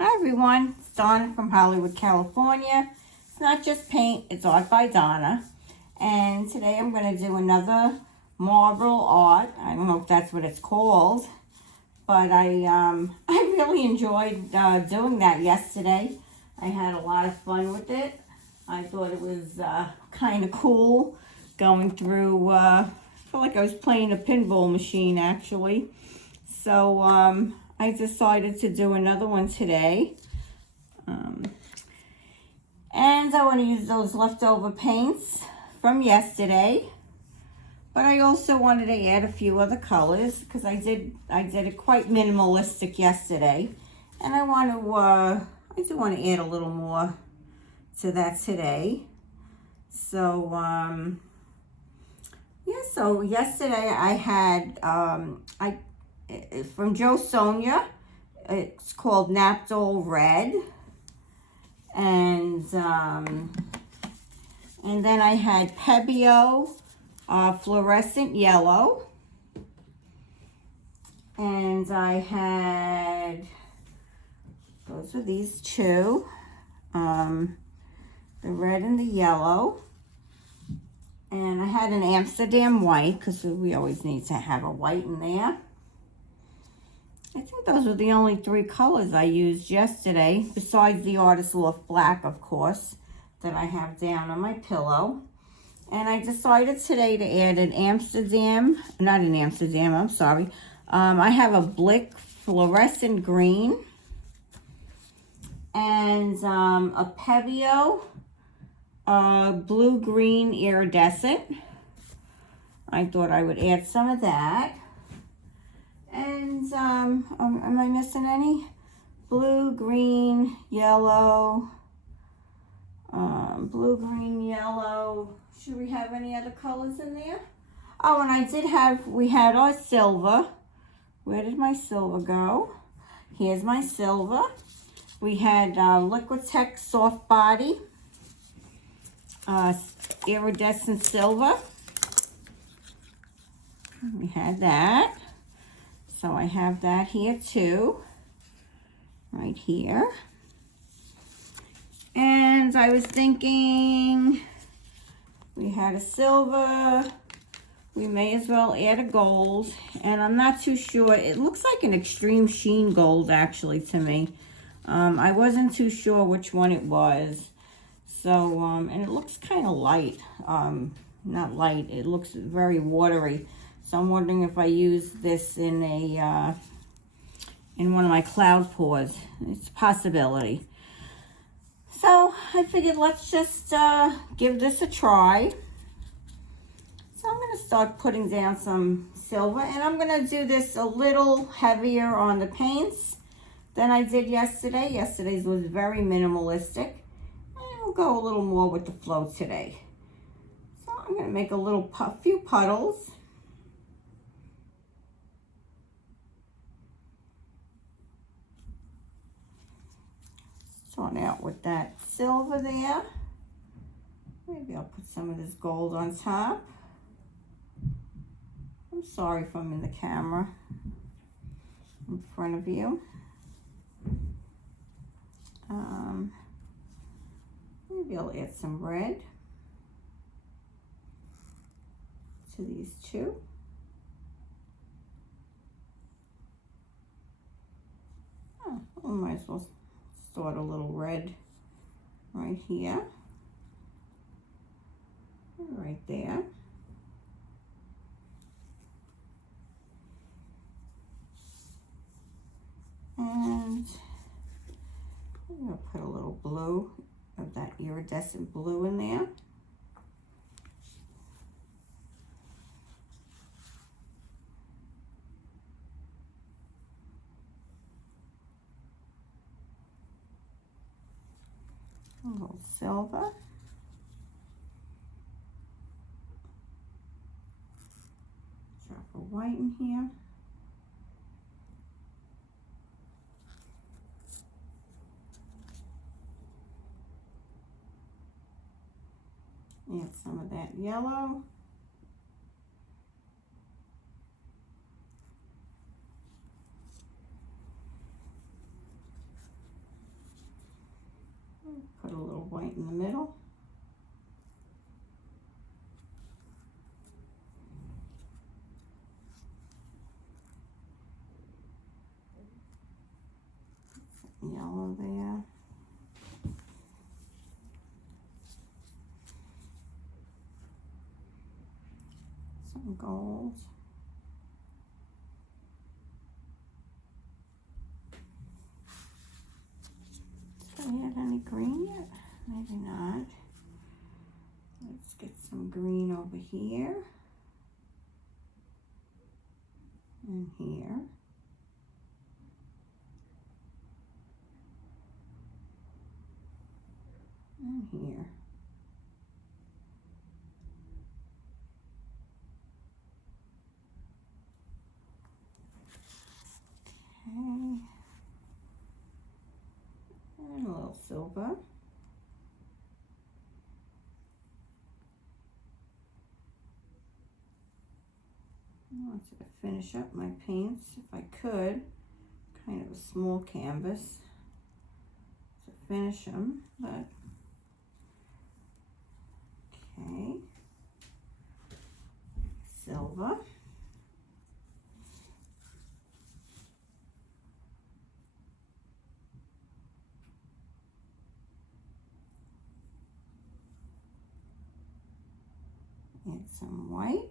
Hi everyone, it's Donna from Hollywood, California. It's not just paint, it's art by Donna. And today I'm going to do another marble art. I don't know if that's what it's called, but I really enjoyed doing that yesterday. I had a lot of fun with it. I thought it was kind of cool going through, I felt like I was playing a pinball machine actually. So I decided to do another one today. And I want to use those leftover paints from yesterday. But I also wanted to add a few other colors because I did it quite minimalistic yesterday. And I do want to add a little more to that today. So yeah, so yesterday I had from Joe Sonia. It's called Naphtol Red, and then I had Pebeo Fluorescent Yellow, and I had those are these two, the red and the yellow, and I had an Amsterdam white because we always need to have a white in there. I think those were the only three colors I used yesterday, besides the Artist Loft Black, of course, that I have down on my pillow. And I decided today to add an Amsterdam, not an Amsterdam, I'm sorry. I have a Blick Fluorescent Green and a Pebeo Blue-Green Iridescent. I thought I would add some of that. And am I missing any? Blue, green, yellow, blue, green, yellow. Should we have any other colors in there? Oh, and we had our silver. Where did my silver go? Here's my silver. We had Liquitex Soft Body, Iridescent Silver. We had that. So I have that here too, right here. And I was thinking we had a silver, we may as well add a gold, and I'm not too sure. It looks like an extreme sheen gold actually to me. I wasn't too sure which one it was. So, and it looks kind of light, not light, it looks very watery. So I'm wondering if I use this in one of my cloud pours. It's a possibility. So I figured let's just give this a try. So I'm going to start putting down some silver, and I'm going to do this a little heavier on the paints than I did yesterday. Yesterday's was very minimalistic, and we'll go a little more with the flow today. So I'm going to make a few puddles. On out with that silver there. Maybe I'll put some of this gold on top. I'm sorry if I'm in the camera in front of you. Maybe I'll add some red to these two. Oh, I might as well start a little red right here, right there. And I'm going to put a little blue of that iridescent blue in there. A little silver. Drop a white in here. Add some of that yellow. white in the middle. Yellow there. Some gold. Do we have any green yet? Maybe not. Let's get some green over here. And here. And here. Okay. And a little silver. I want to finish up my paints if I could. Kind of a small canvas to finish them, but okay. Silver. Add some white.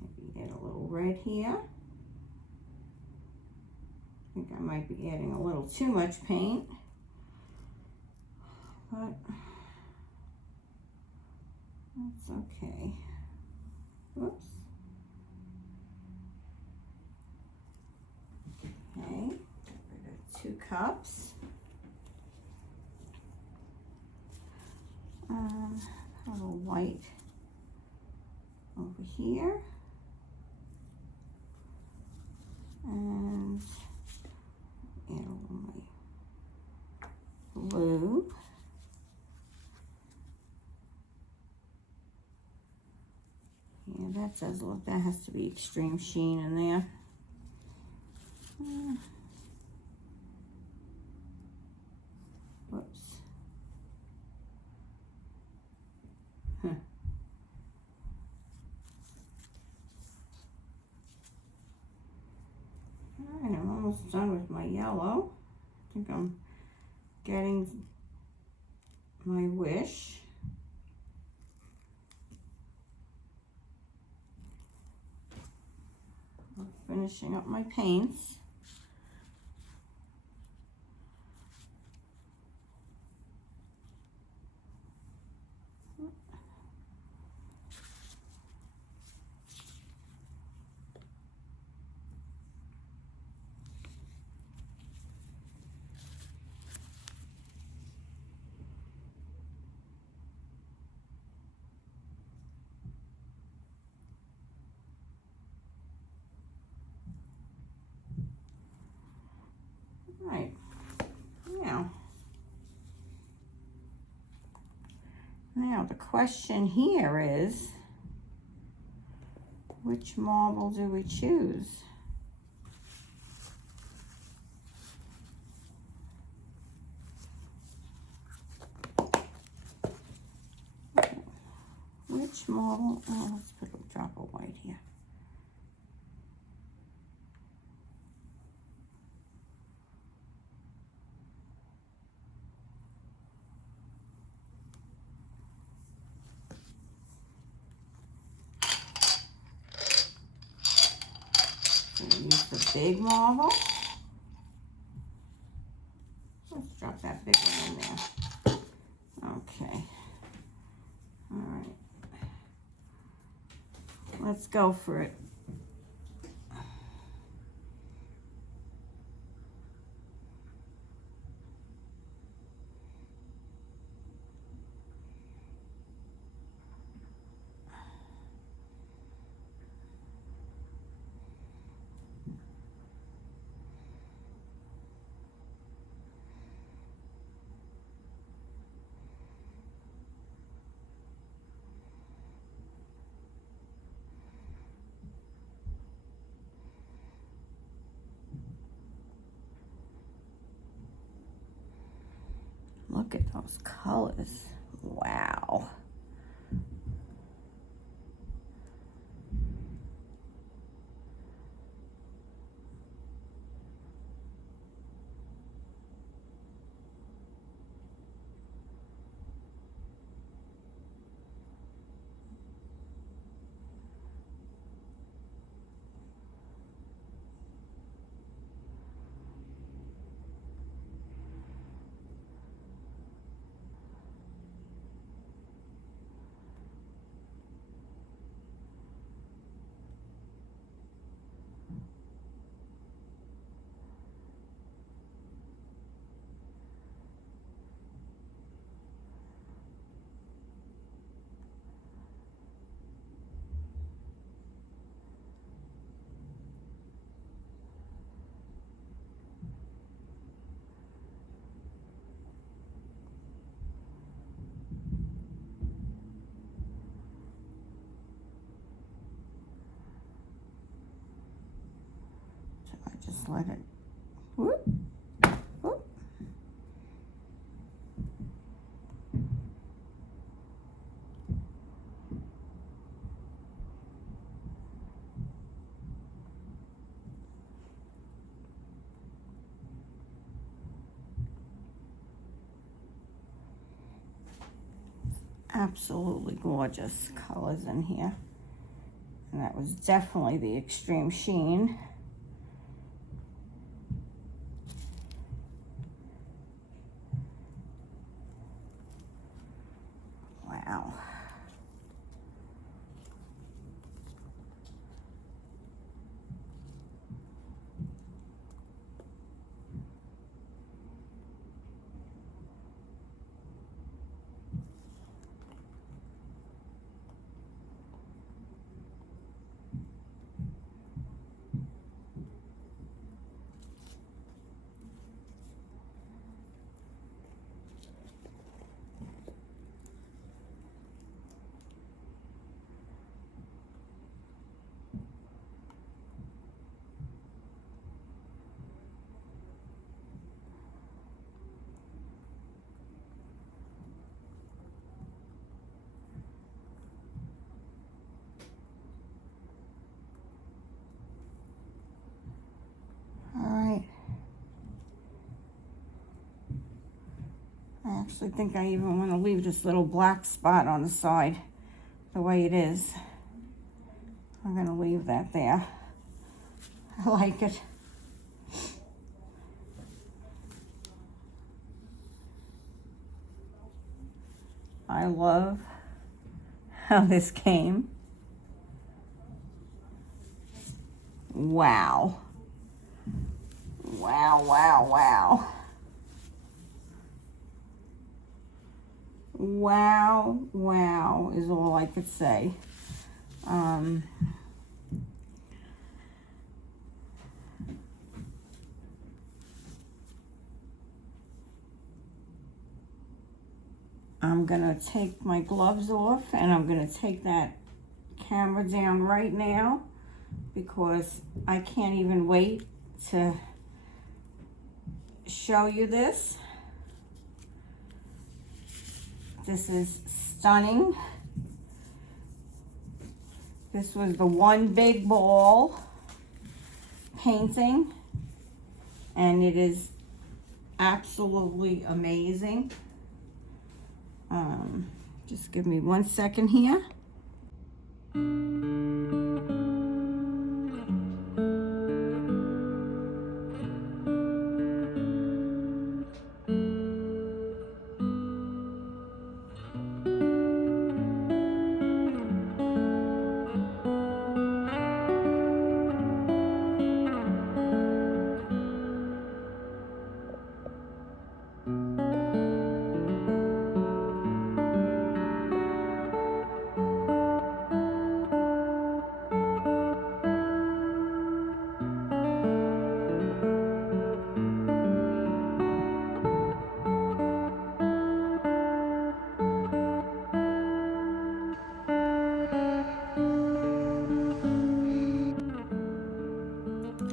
Maybe add a little red here. I think I might be adding a little too much paint, but that's okay. Whoops. Okay, we got 2 cups. Have a white over here, and add a little blue. Yeah, that says, look, that has to be extreme sheen in there. Whoops. Alright, I'm almost done with my yellow. I think I'm getting my wish. I'm finishing up my paints. Right, now the question here is, which marble do we choose? Which marble? Oh, let's put a drop of white here. Use the big marble. Let's drop that big one in there. Okay. All right. Let's go for it. Look at those colors. Wow. Just let it, whoop, whoop. Absolutely gorgeous colors in here. And that was definitely the extreme sheen. Wow. I actually think I even want to leave this little black spot on the side the way it is. I'm going to leave that there. I like it. I love how this came. Wow. Wow, wow, wow. Wow, wow is all I could say. I'm gonna take my gloves off and I'm gonna take that camera down right now because I can't even wait to show you this. This is stunning. This was the one big ball painting and it is absolutely amazing. Just give me 1 second here.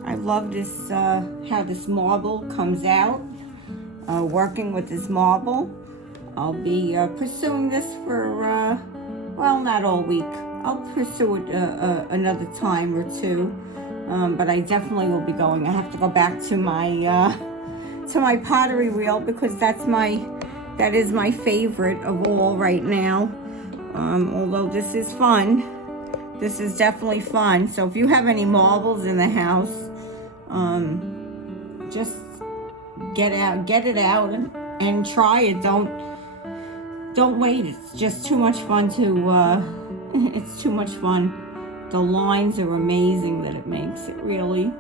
I love this, how this marble comes out, working with this marble. I'll be pursuing this for, well, not all week. I'll pursue it another time or two, but I definitely will be going. I have to go back to my pottery wheel because that is my favorite of all right now. Although this is fun. This is definitely fun. So if you have any marbles in the house, just get it out and try it. Don't wait. It's just too much fun it's too much fun. The lines are amazing that it makes. It really,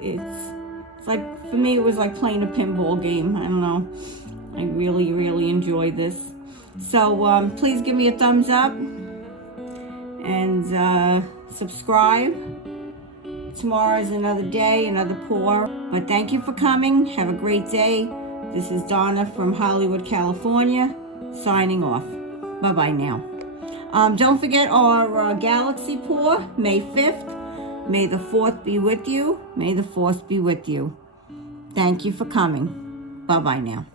it's like, for me, it was like playing a pinball game. I don't know. I really, really enjoy this. So please give me a thumbs up and subscribe. Tomorrow is another day, another pour. But thank you for coming. Have a great day. This is Donna from Hollywood, California, signing off. Bye-bye now. Don't forget our Galaxy Pour, May 5th. May the 4th be with you. May the 4th be with you. Thank you for coming. Bye-bye now.